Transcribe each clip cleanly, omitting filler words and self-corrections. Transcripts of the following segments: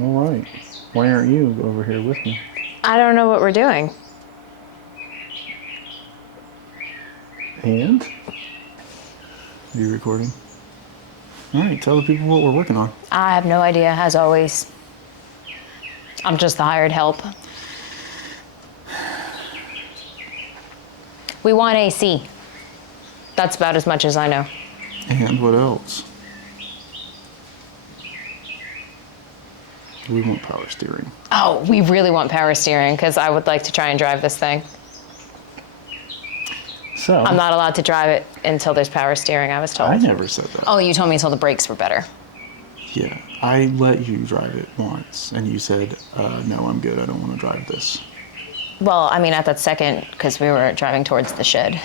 All right. Why aren't you over here with me? I don't know what we're doing. And? Are you recording? All right, tell the people what we're working on. I have no idea, as always. I'm just the hired help. We want AC. That's about as much as I know. And what else? We want power steering. Oh, we really want power steering because I would like to try and drive this thing. So I'm not allowed to drive it until there's power steering, I was told. I never said that. Oh, you told me until the brakes were better. Yeah, I let you drive it once, and you said, no, I'm good. I don't want to drive this. Well, I mean, at that second, because we were driving towards the shed.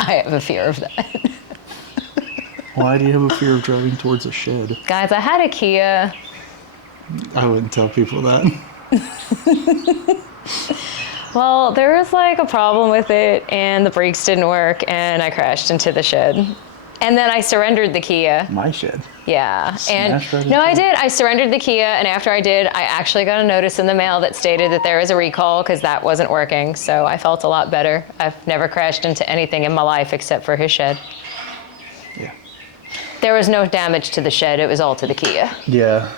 I have a fear of that. Why do you have a fear of driving towards a shed? Guys, I had a Kia. I wouldn't tell people that. Well, there was like a problem with it, and the brakes didn't work, and I crashed into the shed. And then I surrendered the Kia. My shed. Yeah. And Smashed right no, I into it? did. I surrendered the Kia, and after I did, I actually got a notice in the mail that stated that there was a recall because that wasn't working. So I felt a lot better. I've never crashed into anything in my life except for his shed. Yeah. There was no damage to the shed. It was all to the Kia. Yeah.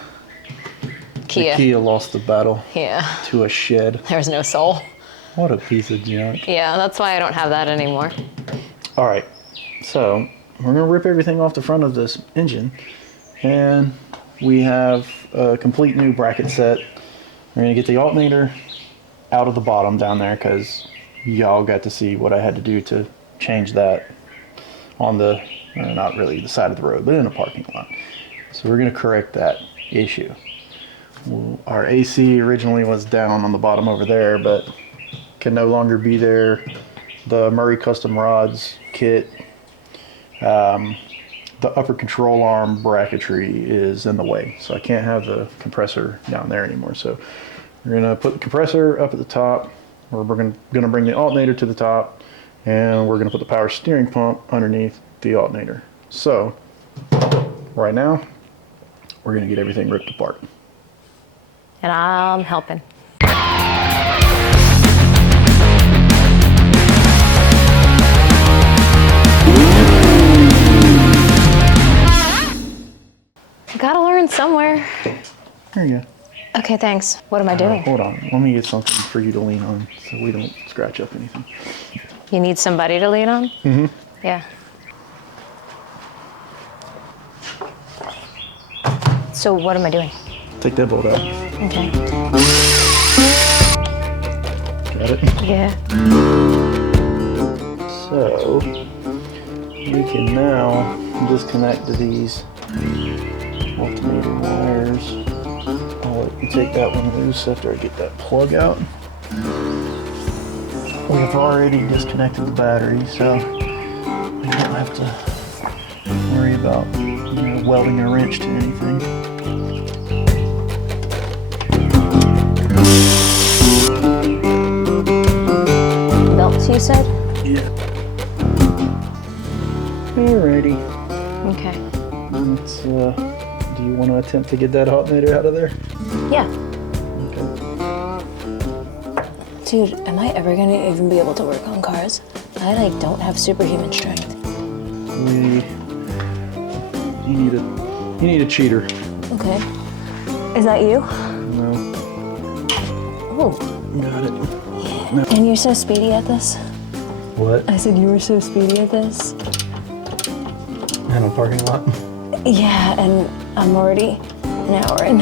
Kia. The Kia lost the battle Yeah. to a shed. There was no soul. What a piece of junk. Yeah, that's why I don't have that anymore. All right, so we're gonna rip everything off the front of this engine, and we have a complete new bracket set. We're gonna get the alternator out of the bottom down there because y'all got to see what I had to do to change that on the, not really the side of the road, but in a parking lot. So we're gonna correct that issue. Well, our AC originally was down on the bottom over there, but can no longer be there. The Murray Custom Rods kit, the upper control arm bracketry is in the way, so I can't have the compressor down there anymore. So we're gonna put the compressor up at the top, or we're gonna bring the alternator to the top, and we're gonna put the power steering pump underneath the alternator. So right now, we're gonna get everything ripped apart. And I'm helping. Gotta learn somewhere. Here you go. Okay, thanks. What am I doing? Hold on, let me get something for you to lean on so we don't scratch up anything. You need somebody to lean on? Mm-hmm. Yeah. So what am I doing? Take that bolt out. Okay. Got it? Yeah. So, we can now disconnect these alternator wires. I'll let you take that one loose after I get that plug out. We've already disconnected the battery, so we don't have to worry about welding a wrench to anything. Belts, you said? Yeah. Alrighty. Okay. Let's, do you want to attempt to get that alternator out of there? Yeah. Okay. Dude, am I ever gonna even be able to work on cars? I don't have superhuman strength. You need a cheater. Okay. Is that you? No. Oh. Got it. No. And you're so speedy at this? What? I said you were so speedy at this. In a parking lot? Yeah, and I'm already an hour in.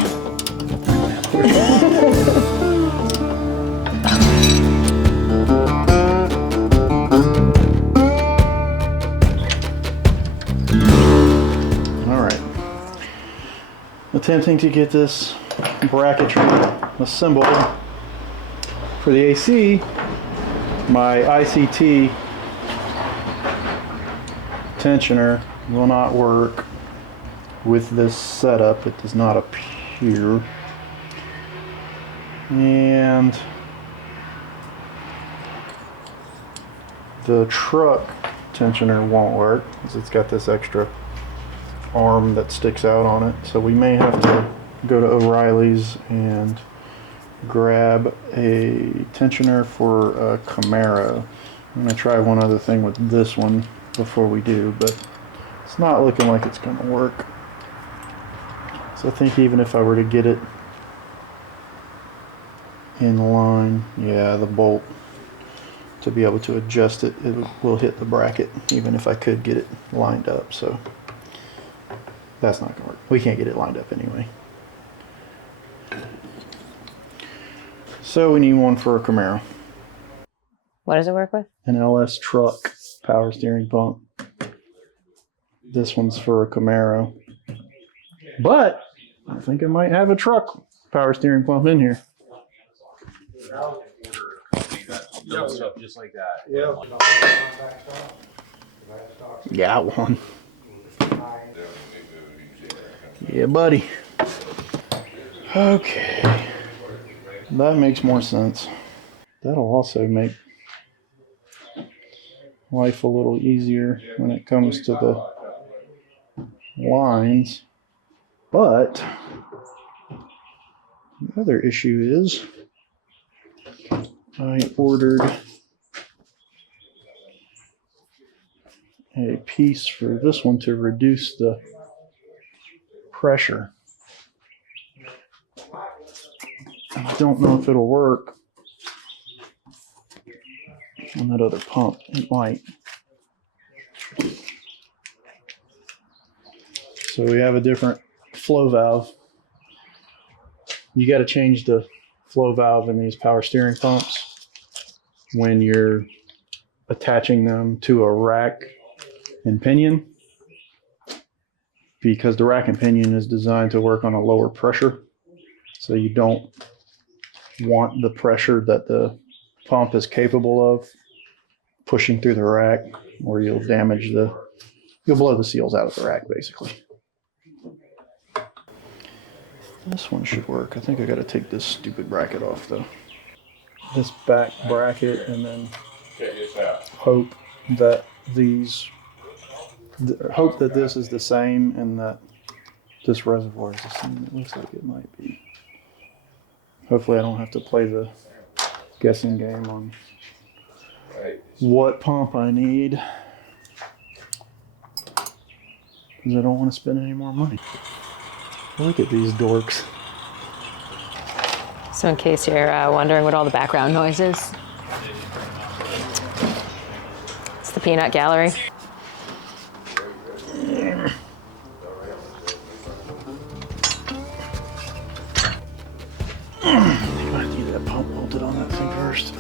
All right. Attempting to get this bracketry assembled for the AC. My ICT tensioner will not work with this setup. It does not appear. And the truck tensioner won't work because it's got this extra arm that sticks out on it. So we may have to go to O'Reilly's and grab a tensioner for a Camaro. I'm gonna try one other thing with this one before we do, but it's not looking like it's gonna work. So I think even if I were to get it in line, yeah, the bolt, to be able to adjust it, it will hit the bracket even if I could get it lined up. So that's not gonna work. We can't get it lined up anyway. So we need one for a Camaro. What does it work with? An LS truck power steering pump. This one's for a Camaro. But I think I might have a truck power steering pump in here. Stuff just like that. Got one. Yeah, buddy. Okay. That makes more sense. That'll also make life a little easier when it comes to the lines. But the other issue is I ordered a piece for this one to reduce the pressure. I don't know if it'll work on that other pump. It might. So we have a different flow valve. You got to change the flow valve in these power steering pumps when you're attaching them to a rack and pinion, because the rack and pinion is designed to work on a lower pressure. So you don't want the pressure that the pump is capable of pushing through the rack, or you'll blow the seals out of the rack basically. This one should work. I think I got to take this stupid bracket off though. This back bracket, and then hope that this is the same and that this reservoir is the same. It looks like it might be. Hopefully I don't have to play the guessing game on what pump I need, because I don't want to spend any more money. Look at these dorks. So in case you're wondering what all the background noise is, it's the peanut gallery. I need that pump bolted on that thing first.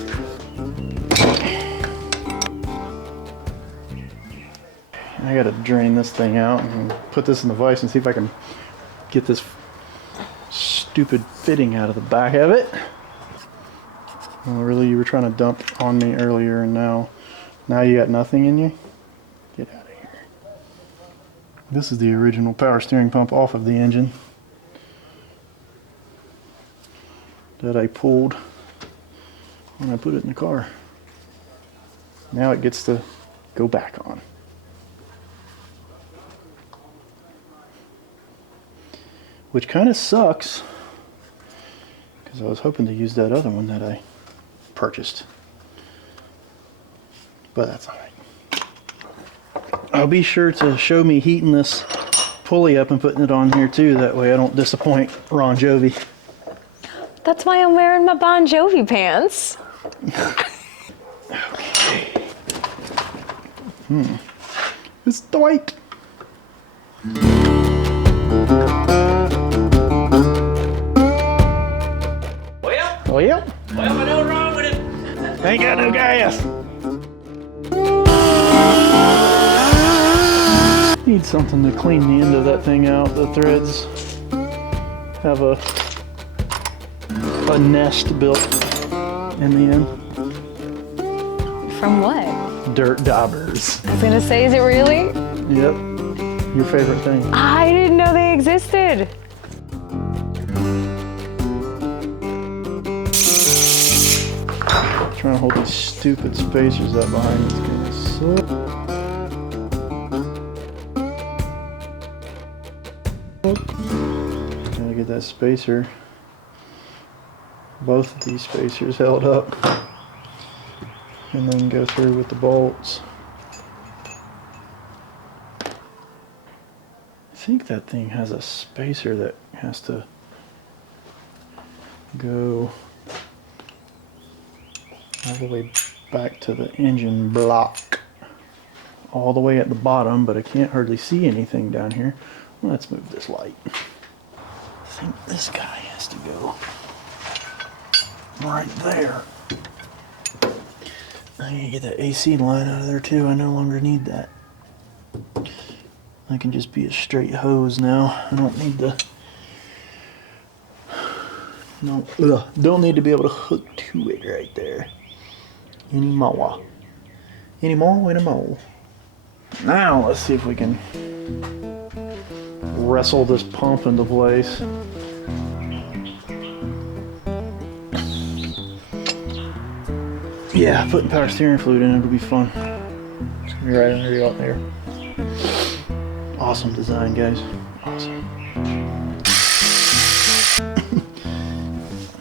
I gotta drain this thing out and put this in the vise and see if I can get this stupid fitting out of the back of it. Oh, really? You were trying to dump on me earlier, and now you got nothing in you? Get out of here. This is the original power steering pump off of the engine that I pulled when I put it in the car. Now it gets to go back on. Which kind of sucks, because I was hoping to use that other one that I purchased. But that's all right. I'll be sure to show me heating this pulley up and putting it on here too. That way I don't disappoint Ron Jovi. That's why I'm wearing my Bon Jovi pants. Okay. It's Dwight. Oh, yep. Well, I know wrong with it. Ain't got no gas. Need something to clean the end of that thing out. The threads have a nest built in the end. From what? Dirt daubers. I was gonna say, is it really? Yep. Your favorite thing. I didn't know they existed. Trying to hold these stupid spacers up behind this guy. So gotta get that spacer, both of these spacers held up, and then go through with the bolts. I think that thing has a spacer that has to go all the way back to the engine block, all the way at the bottom, but I can't hardly see anything down here. Let's move this light. I think this guy has to go right there. I need to get that AC line out of there too. I no longer need that. I can just be a straight hose now. I don't need the don't need to be able to hook to it right there anymore. Anymore. Now let's see if we can wrestle this pump into place. Yeah, putting power steering fluid in it will be fun. It's gonna be right under the alternator. Awesome design, guys. Awesome.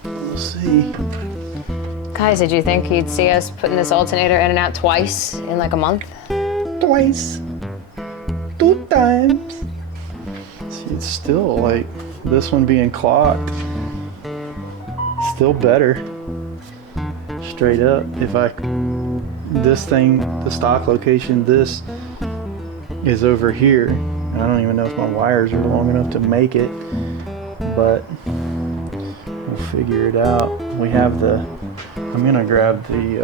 We'll see. Guys, did you think you'd see us putting this alternator in and out twice in like a month? Twice. 2 times. See, it's still like this one being clocked. Still better. Straight up. If this thing, the stock location, this is over here. I don't even know if my wires are long enough to make it, but we'll figure it out. We have I'm gonna grab the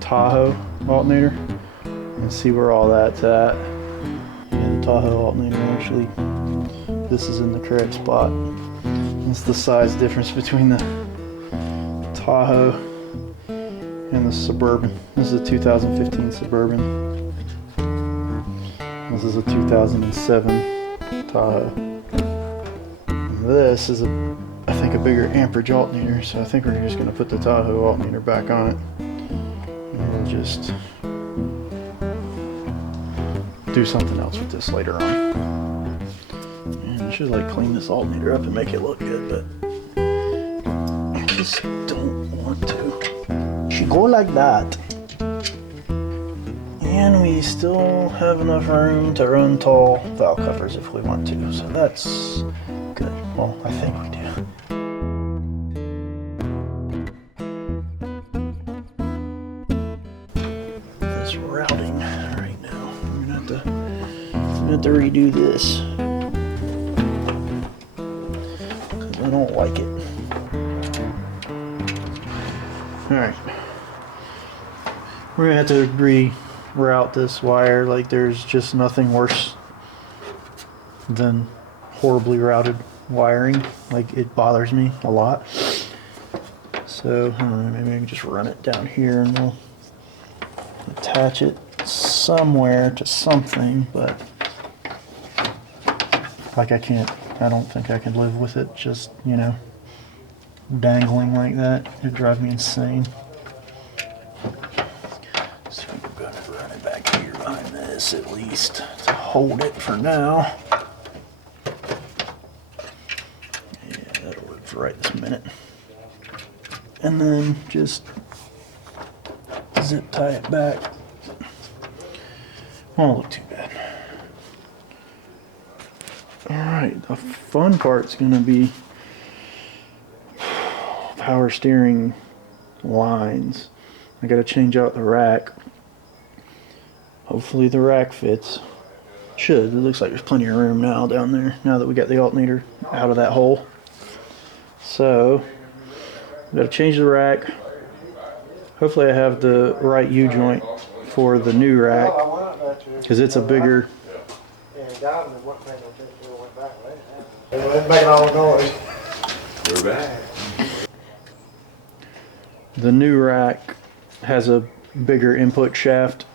Tahoe alternator and see where all that's at. Yeah, the Tahoe alternator actually, this is in the correct spot. It's the size difference between the Tahoe and the Suburban. This is a 2015 Suburban. This is a 2007 Tahoe. And this is I think a bigger amperage alternator, so I think we're just going to put the Tahoe alternator back on it. And we'll just do something else with this later on. And I should like clean this alternator up and make it look good, but I just don't want to. Should go like that. And we still have enough room to run tall valve covers if we want to, so that's good. Well, I think we do. This routing right now. I'm gonna have to redo this. 'Cause I don't like it. Alright. We're gonna have to reroute this wire. Like, there's just nothing worse than horribly routed wiring. Like, it bothers me a lot. So I don't know, maybe I can just run it down here and we'll attach it somewhere to something, but like I don't think I can live with it just, you know, dangling like that. It'd drive me insane. So we're gonna run it back here behind this at least to hold it for now. Yeah, that'll work for right this minute. And then just zip tie it back. Won't look too bad. Alright, the fun part's gonna be power steering lines. I gotta change out the rack. Hopefully the rack fits. Should. It looks like there's plenty of room now down there, now that we got the alternator out of that hole. So, we gotta change the rack. Hopefully I have the right U-joint for the new rack, because it's a bigger... We're back. The new rack has a bigger input shaft,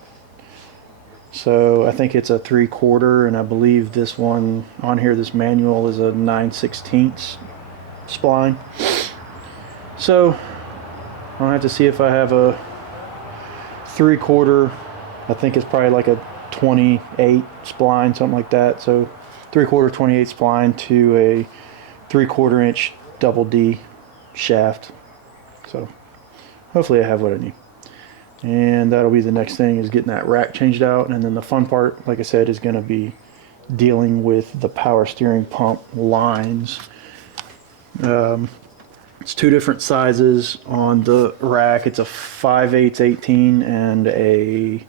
so I think it's a 3/4, and I believe this one on here, this manual, is a 9/16 spline. So I'll have to see if I have a 3/4. I think it's probably like a 28 spline, something like that. So 3/4 28 spline to a 3/4 inch double D shaft. So hopefully I have what I need. And that'll be the next thing, is getting that rack changed out. And then the fun part, like I said, is going to be dealing with the power steering pump lines. It's two different sizes on the rack. It's a 5/8 18 and a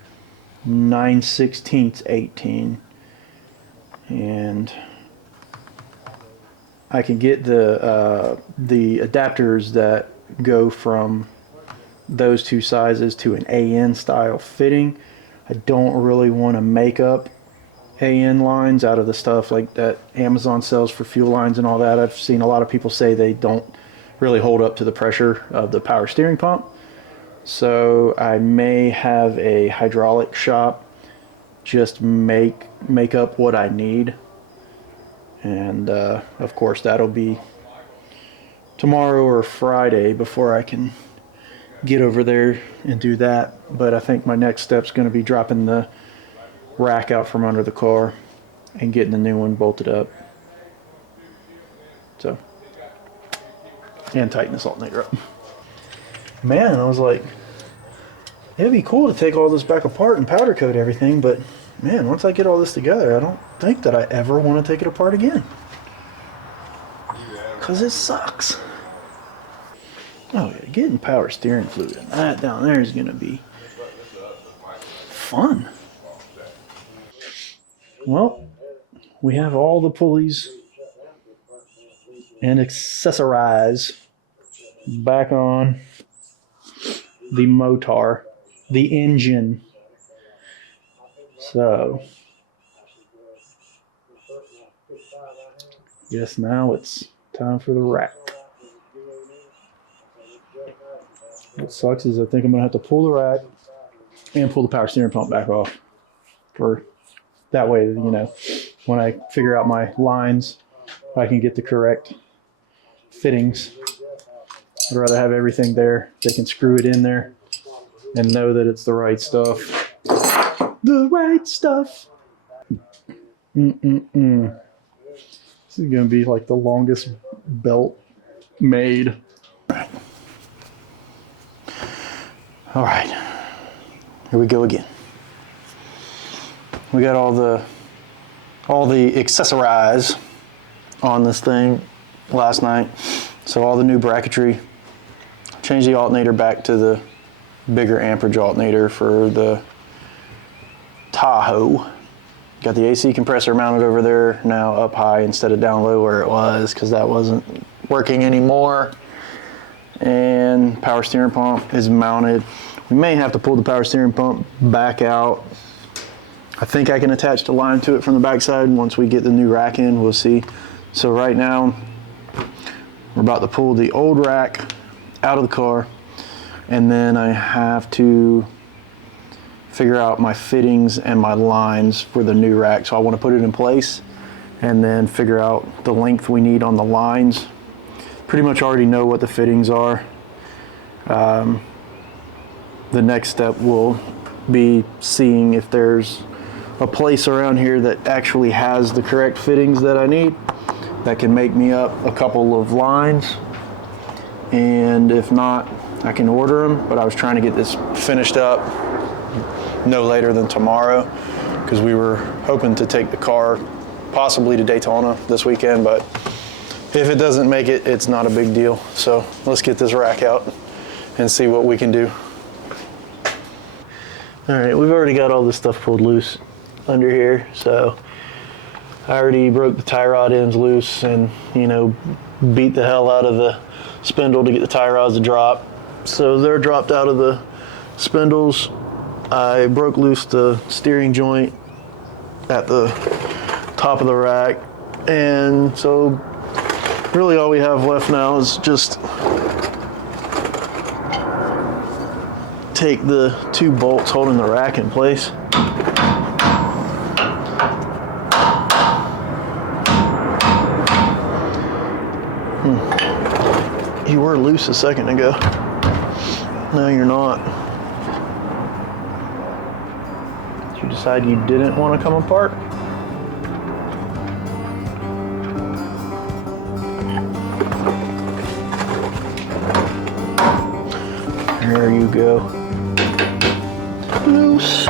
9/16 18. And I can get the adapters that go from those two sizes to an AN style fitting. I don't really want to make up AN lines out of the stuff like that Amazon sells for fuel lines and all that. I've seen a lot of people say they don't really hold up to the pressure of the power steering pump. So I may have a hydraulic shop just make up what I need. And of course that'll be tomorrow or Friday before I can get over there and do that. But I think my next step's going to be dropping the rack out from under the car and getting the new one bolted up. So, and tighten this alternator up. Man, I was like, it'd be cool to take all this back apart and powder coat everything, but man, once I get all this together, I don't think that I ever want to take it apart again. Because it sucks. Oh yeah, getting power steering fluid and that down there is going to be fun. Well, we have all the pulleys and accessorize back on the motor, the engine. So, yes, now it's time for the rack. What sucks is I think I'm going to have to pull the rack and pull the power steering pump back off. For that way, you know, when I figure out my lines, I can get the correct fittings. I'd rather have everything there. They can screw it in there and know that it's the right stuff. The right stuff. This is going to be like the longest belt made. All right, here we go again. We got all the accessorize on this thing last night. So all the new bracketry. Changed the alternator back to the bigger amperage alternator for the Tahoe. Got the AC compressor mounted over there now up high instead of down low where it was, because that wasn't working anymore. And power steering pump is mounted. We may have to pull the power steering pump back out. I think I can attach the line to it from the backside once we get the new rack in. We'll see. So right now we're about to pull the old rack out of the car, and then I have to figure out my fittings and my lines for the new rack. So I want to put it in place and then figure out the length we need on the lines. Pretty much already know what the fittings are. The next step will be seeing if there's a place around here that actually has the correct fittings that I need that can make me up a couple of lines. And if not, I can order them. But I was trying to get this finished up no later than tomorrow, because we were hoping to take the car possibly to Daytona this weekend, but if it doesn't make it, it's not a big deal. So let's get this rack out and see what we can do. All right, we've already got all this stuff pulled loose under here. So I already broke the tie rod ends loose and, you know, beat the hell out of the spindle to get the tie rods to drop. So they're dropped out of the spindles. I broke loose the steering joint at the top of the rack. And so really all we have left now is just take the two bolts holding the rack in place. You were loose a second ago. No, you're not. Did you decide you didn't want to come apart? There you go. Loose.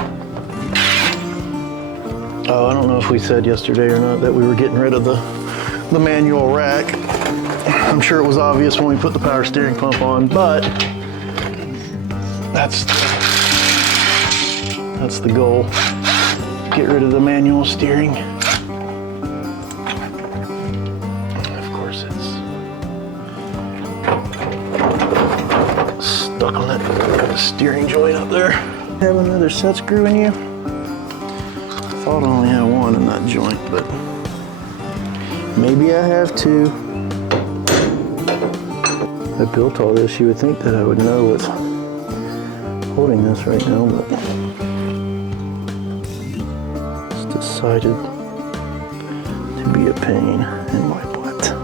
Oh, I don't know if we said yesterday or not that we were getting rid of the manual rack. I'm sure it was obvious when we put the power steering pump on, but that's the goal. Get rid of the manual steering. Of course, it's stuck on that steering joint up there. Have another set screw in you? Thought I only had one in that joint, but maybe I have two. I built all this, you would think that I would know what's holding this right now, but it's decided to be a pain in my butt.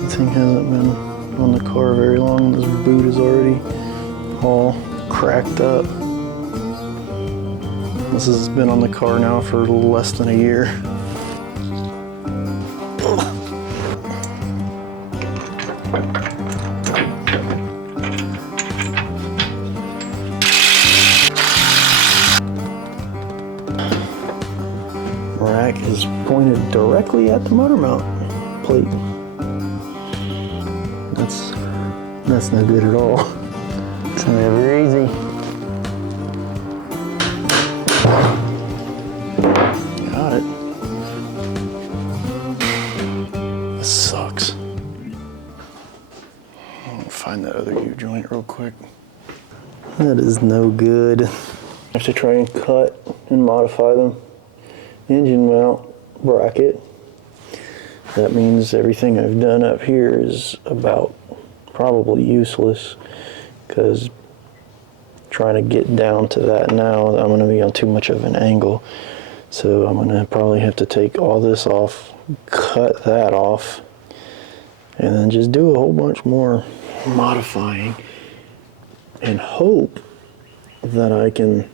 This thing hasn't been on the car very long. This boot is already all cracked up. This has been on the car now for less than a year. Rack is pointed directly at the motor mount plate. That's no good at all. It's never easy. Got it. This sucks. I'll find that other U-joint real quick. That is no good. I have to try and cut and modify the engine mount bracket. That means everything I've done up here is about probably useless, because trying to get down to that now, I'm going to be on too much of an angle. So I'm going to probably have to take all this off, cut that off, and then just do a whole bunch more modifying and hope that I can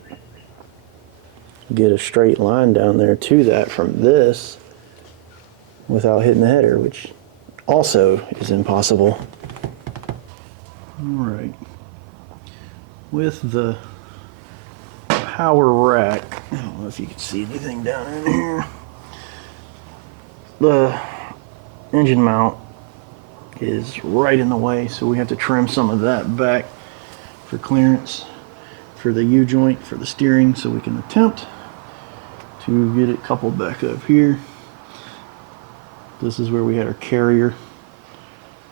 get a straight line down there to that from this without hitting the header, which also is impossible. All right. With the power rack, I don't know if you can see anything down in here. The engine mount is right in the way, so we have to trim some of that back for clearance for the U-joint for the steering, so we can attempt to get it coupled back up here. This is where we had our carrier.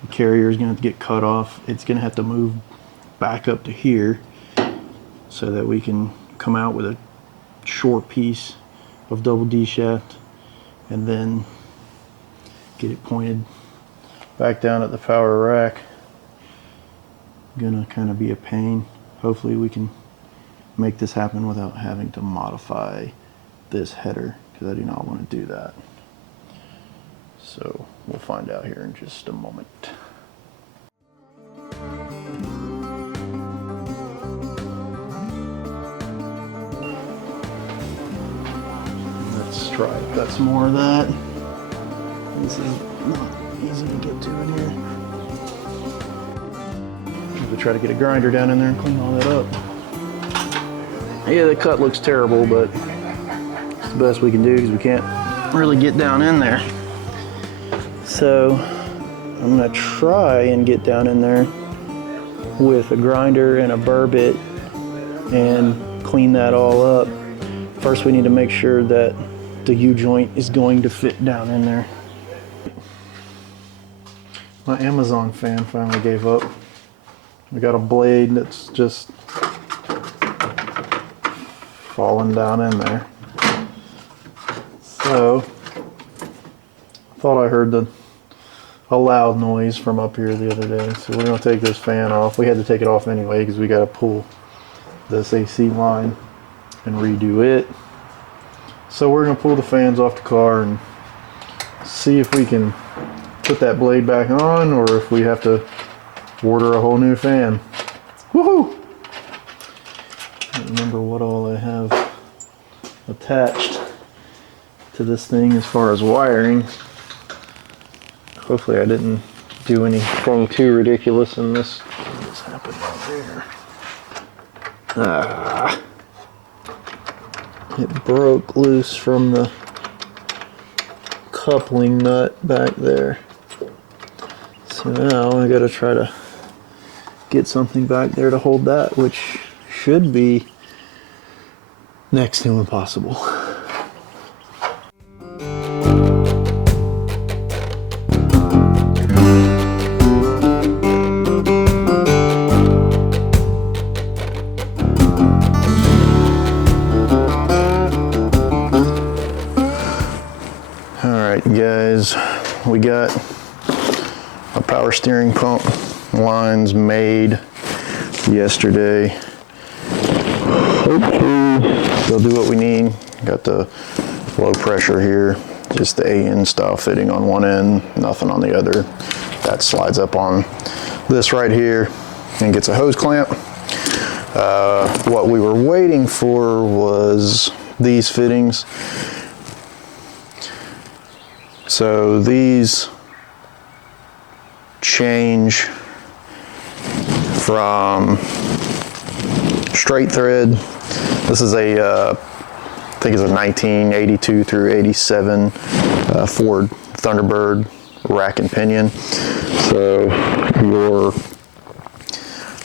The carrier is going to have to get cut off. It's going to have to move back up to here so that we can come out with a short piece of double D shaft and then get it pointed back down at the power rack. Gonna kind of be a pain. Hopefully we can make this happen without having to modify this header, because I do not want to do that. So we'll find out here in just a moment. Let's try it. Got some more of that. This is not easy to get to in here. We'll try to get a grinder down in there and clean all that up. Yeah, the cut looks terrible, but it's the best we can do because we can't really get down in there. So I'm gonna try and get down in there with a grinder and a burr bit and clean that all up. First we need to make sure that the U-joint is going to fit down in there. My Amazon fan finally gave up. We got a blade that's just falling down in there. So I thought I heard a loud noise from up here the other day. So we're gonna take this fan off. We had to take it off anyway because we gotta pull this AC line and redo it. So we're gonna pull the fans off the car and see if we can put that blade back on, or if we have to order a whole new fan. Woohoo! I don't remember what all I have attached to this thing as far as wiring. Hopefully I didn't do anything too ridiculous in this. What's happened down here? It broke loose from the coupling nut back there. So now I gotta try to get something back there to hold that, which should be next to impossible. Alright guys, we got our power steering pump lines made yesterday. Hopefully they'll do what we need. Got the low pressure here, just the AN style fitting on one end, nothing on the other. That slides up on this right here and gets a hose clamp. What we were waiting for was these fittings. So these change from straight thread. This is a, I think it's a 1982 through 87 Ford Thunderbird rack and pinion. So your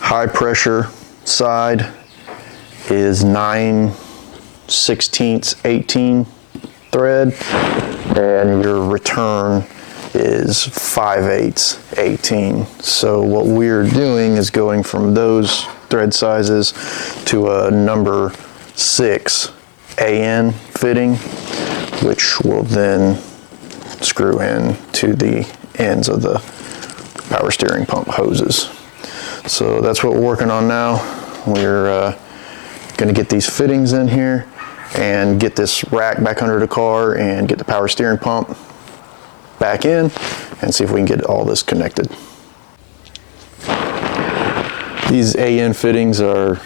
high pressure side is 9/16 18 thread, and your return is 5/8 18. So what we're doing is going from those thread sizes to a number 6 AN fitting, which will then screw in to the ends of the power steering pump hoses. So that's what we're working on now. We're going to get these fittings in here and get this rack back under the car and get the power steering pump back in and see if we can get all this connected. These AN fittings are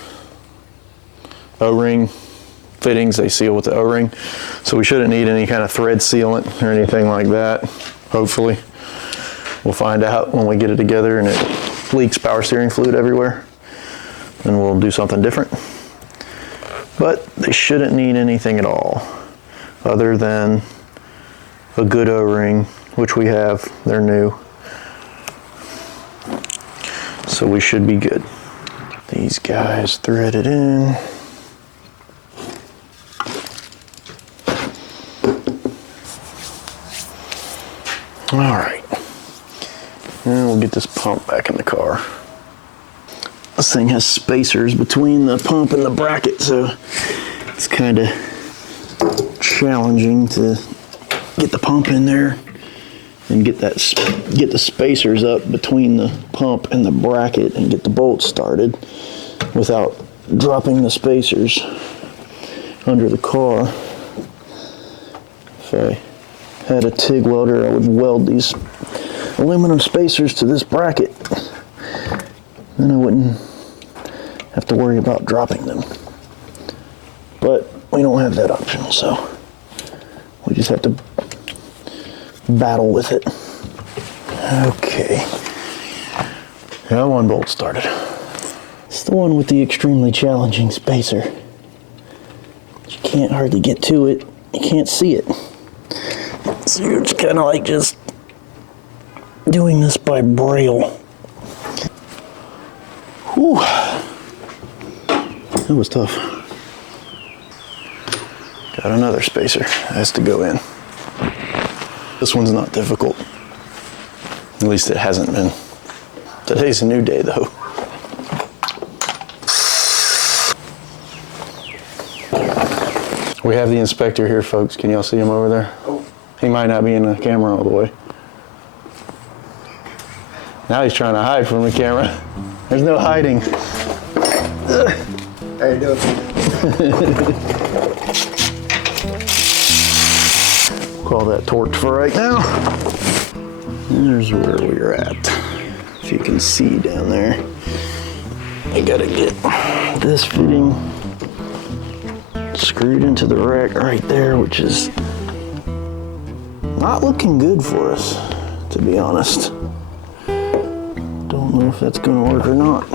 O-ring fittings. They seal with the O-ring, so we shouldn't need any kind of thread sealant or anything like that. Hopefully we'll find out when we get it together and it leaks power steering fluid everywhere, then we'll do something different. But they shouldn't need anything at all other than a good O-ring, which we have. They're new, so we should be good. These guys threaded in. All right, and we'll get this pump back in the car. This thing has spacers between the pump and the bracket, so it's kind of challenging to get the pump in there and get the spacers up between the pump and the bracket and get the bolts started without dropping the spacers under the car. If I had a TIG welder, I would weld these aluminum spacers to this bracket. Then I wouldn't have to worry about dropping them. But we don't have that option, so we just have to battle with it. Okay. Got one bolt started. It's the one with the extremely challenging spacer. You can't hardly get to it. You can't see it. So you're just kind of like just doing this by braille. Whew. That was tough. Got another spacer. Has to go in. This one's not difficult. At least it hasn't been. Today's a new day though. We have the inspector here, folks. Can y'all see him over there? Oh. He might not be in the camera all the way. Now he's trying to hide from the camera. There's no hiding. How you doing? Call that torch for right now. There's where we're at. If you can see down there, I gotta get this fitting screwed into the rack right there, which is not looking good for us, to be honest. Don't know if that's gonna work or not,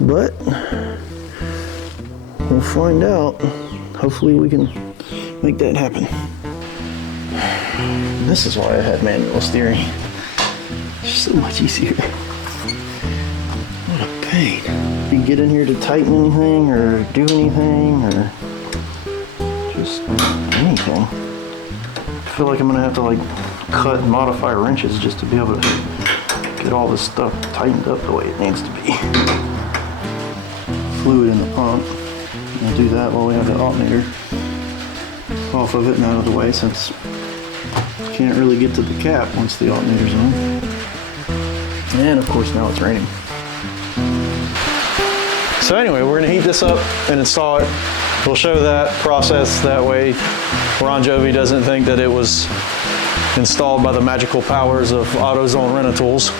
but we'll find out. Hopefully we can make that happen. This is why I had manual steering. It's so much easier. What a pain. You get in here to tighten anything or do anything or just anything. I feel like I'm gonna have to like cut and modify wrenches just to be able to get all this stuff tightened up the way it needs to be. Fluid in the pump. We'll do that while we have the alternator off of it and out of the way, since you can't really get to the cap once the alternator's on. And of course now it's raining. So anyway, we're gonna heat this up and install it. We'll show that process, that way Ron Jovi doesn't think that it was installed by the magical powers of AutoZone Rent-A-Tools.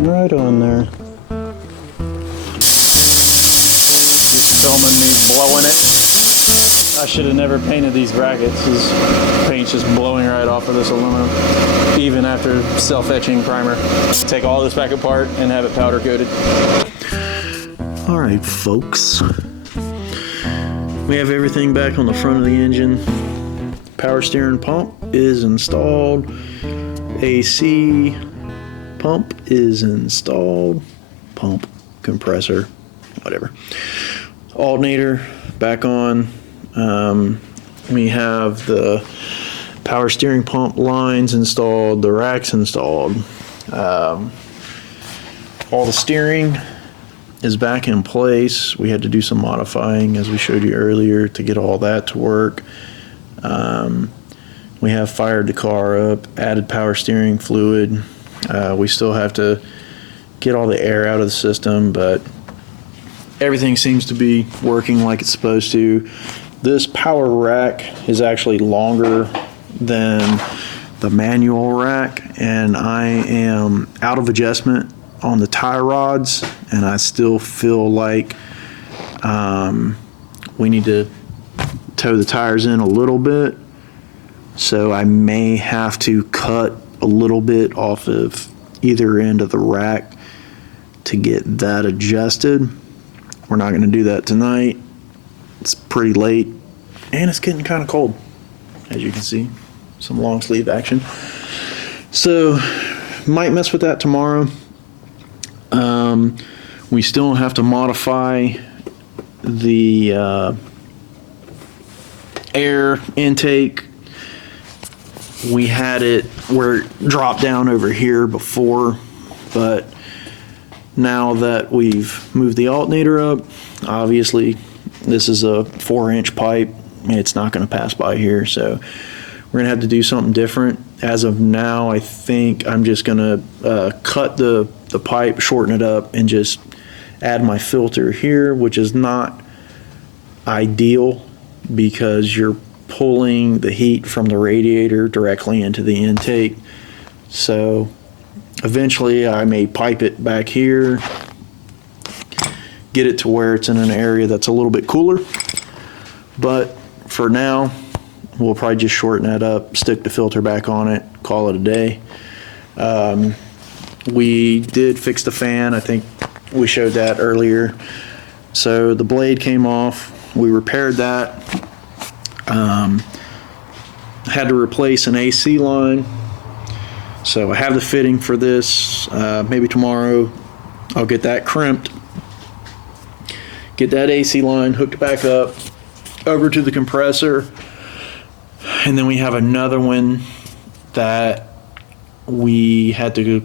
Right on there. Just filming me blowing it. I should have never painted these brackets. This paint's just blowing right off of this aluminum, even after self-etching primer. Take all this back apart and have it powder coated. All right, folks. We have everything back on the front of the engine. Power steering pump is installed. AC pump is installed. Pump, compressor, whatever. Alternator back on. We have the power steering pump lines installed, the racks installed. All the steering is back in place. We had to do some modifying, as we showed you earlier, to get all that to work. We have fired the car up, added power steering fluid. We still have to get all the air out of the system, but everything seems to be working like it's supposed to. This power rack is actually longer than the manual rack, and I am out of adjustment on the tie rods, and I still feel like we need to toe the tires in a little bit, so I may have to cut a little bit off of either end of the rack to get that adjusted. We're not going to do that tonight. It's pretty late and it's getting kind of cold, as you can see. Some long sleeve action. So might mess with that tomorrow. We still have to modify the air intake. We had it where it dropped down over here before, but now that we've moved the alternator up, obviously this is a 4-inch pipe and it's not going to pass by here, so we're going to have to do something different. As of now, I think I'm just going to cut the pipe, shorten it up, and just add my filter here, which is not ideal because you're pulling the heat from the radiator directly into the intake. So eventually I may pipe it back here, get it to where it's in an area that's a little bit cooler, but for now we'll probably just shorten that up, stick the filter back on it, call it a day. We did fix the fan. I think we showed that earlier. So the blade came off, we repaired that. Had to replace an AC line, so I have the fitting for this. Maybe tomorrow I'll get that crimped, get that AC line hooked back up over to the compressor, and then we have another one that we had to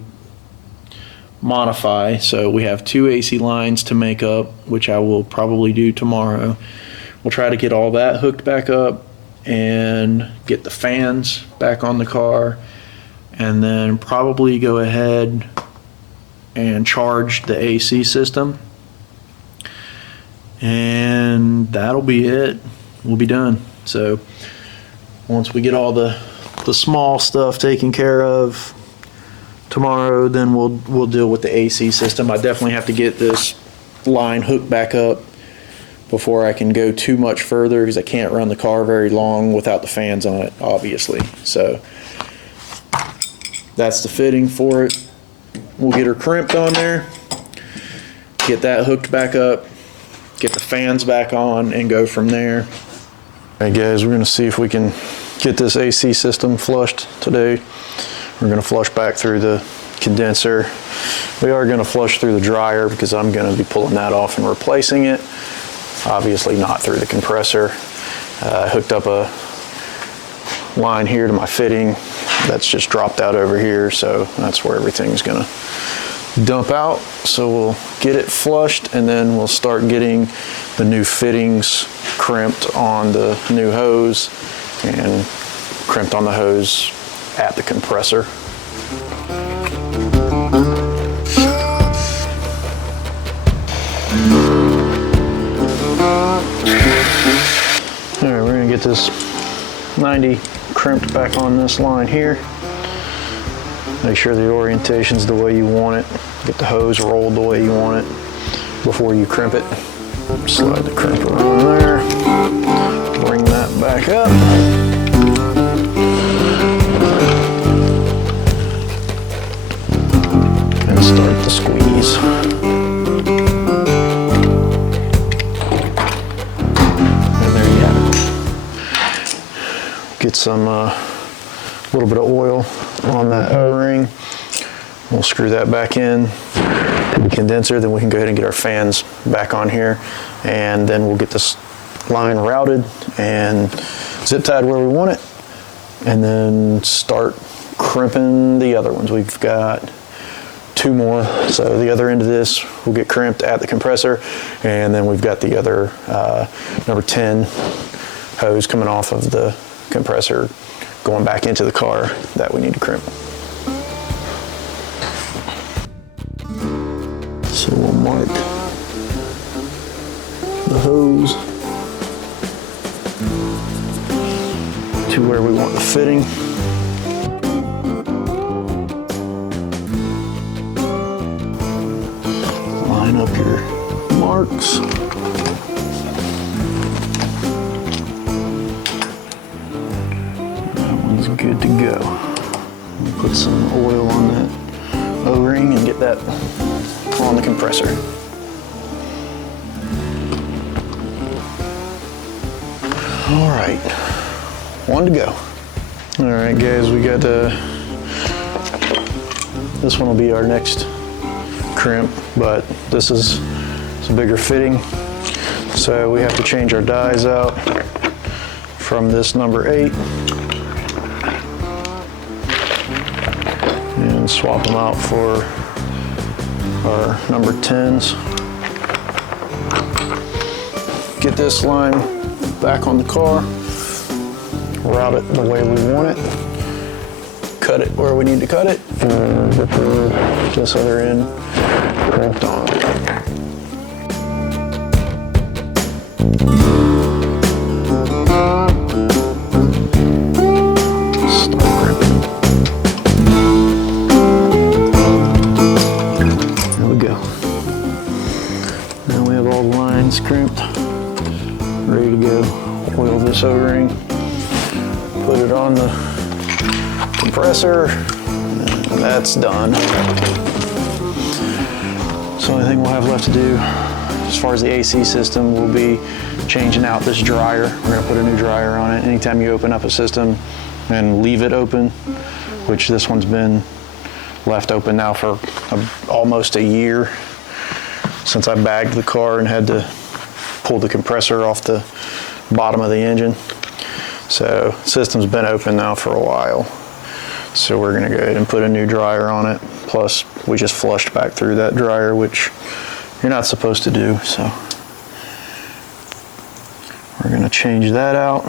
modify. So we have 2 AC lines to make up, which I will probably do tomorrow. We'll try to get all that hooked back up and get the fans back on the car, and then probably go ahead and charge the AC system, and that'll be it. We'll be done. So once we get all the small stuff taken care of tomorrow, then we'll deal with the AC system. I definitely have to get this line hooked back up before I can go too much further, because I can't run the car very long without the fans on it, obviously. So that's the fitting for it. We'll get her crimped on there, get that hooked back up, get the fans back on, and go from there. All right, guys, we're gonna see if we can get this AC system flushed today. We're gonna flush back through the condenser. We are gonna flush through the dryer because I'm gonna be pulling that off and replacing it. Obviously not through the compressor. I hooked up a line here to my fitting that's just dropped out over here, so that's where everything's gonna dump out. So we'll get it flushed, and then we'll start getting the new fittings crimped on the new hose and crimped on the hose at the compressor. All right, we're gonna get this 90 crimped back on this line here. Make sure the orientation's the way you want it. Get the hose rolled the way you want it before you crimp it. Slide the crimper on there. Bring that back up. And start the squeeze. Get some little bit of oil on that O-ring. We'll screw that back in to the condenser, then we can go ahead and get our fans back on here, and then we'll get this line routed and zip tied where we want it, and then start crimping the other ones. We've got 2 more, so the other end of this will get crimped at the compressor, and then we've got the other number 10 hose coming off of the compressor going back into the car that we need to crimp. So we'll mark the hose to where we want the fitting. Line up your marks. Good to go. We'll put some oil on that O-ring and get that on the compressor. All right, 1 to go. All right, guys, we got this one will be our next crimp, but this is a bigger fitting, so we have to change our dies out from this number 8. And swap them out for our number 10s. Get this line back on the car, route it the way we want it, cut it where we need to cut it, and get this other end crimped on. Crimped, ready to go. Oil this O-ring, put it on the compressor, and that's done. So the only thing we'll have left to do as far as the AC system will be changing out this dryer. We're going to put a new dryer on it. Anytime you open up a system and leave it open, which this one's been left open now for almost a year since I bagged the car and had to pull the compressor off the bottom of the engine. So the system's been open now for a while. So we're gonna go ahead and put a new dryer on it. Plus we just flushed back through that dryer, which you're not supposed to do. So we're gonna change that out.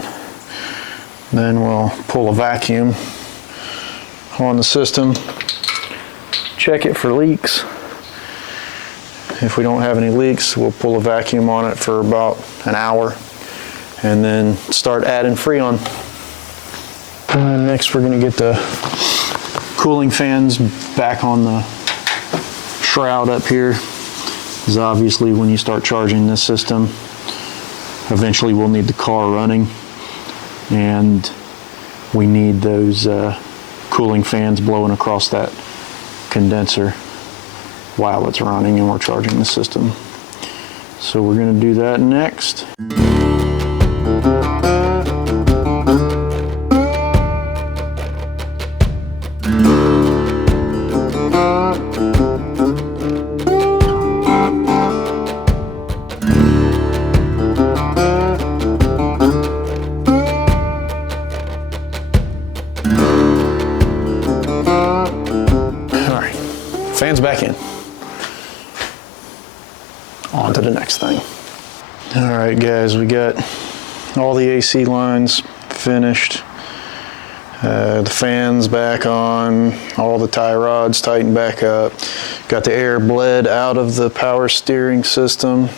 Then we'll pull a vacuum on the system, check it for leaks. If we don't have any leaks, we'll pull a vacuum on it for about an hour and then start adding Freon. And next we're going to get the cooling fans back on the shroud up here. Because obviously when you start charging this system, eventually we'll need the car running, and we need those cooling fans blowing across that condenser while it's running and we're charging the system. So we're going to do that next. Fans back in. On to the next thing. All right, guys, we got all the AC lines finished. The fans back on, all the tie rods tightened back up. Got the air bled out of the power steering system.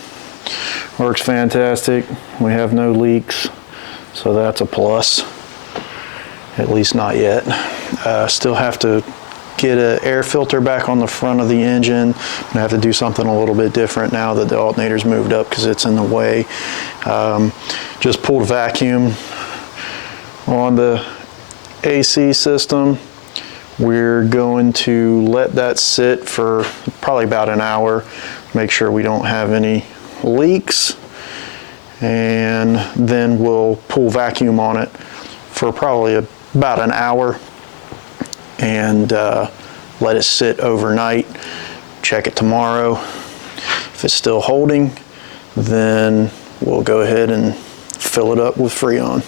Works fantastic. We have no leaks, so that's a plus. At least not yet. Still have to get an air filter back on the front of the engine. I'm gonna have to do something a little bit different now that the alternator's moved up because it's in the way. Just pulled a vacuum on the AC system. We're going to let that sit for probably about an hour, make sure we don't have any leaks, and then we'll pull vacuum on it for probably about an hour and let it sit overnight. Check it tomorrow. If it's still holding, then we'll go ahead and fill it up with Freon.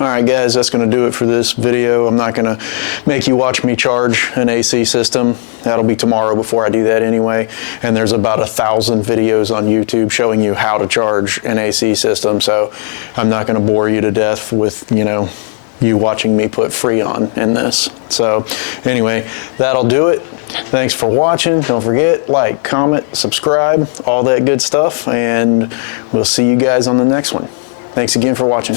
All right, guys, that's gonna do it for this video. I'm not gonna make you watch me charge an AC system. That'll be tomorrow before I do that anyway. And there's about 1,000 videos on YouTube showing you how to charge an AC system. So I'm not gonna bore you to death with, you watching me put Freon in this. So anyway, that'll do it. Thanks for watching. Don't forget, like, comment, subscribe, all that good stuff, and we'll see you guys on the next one. Thanks again for watching.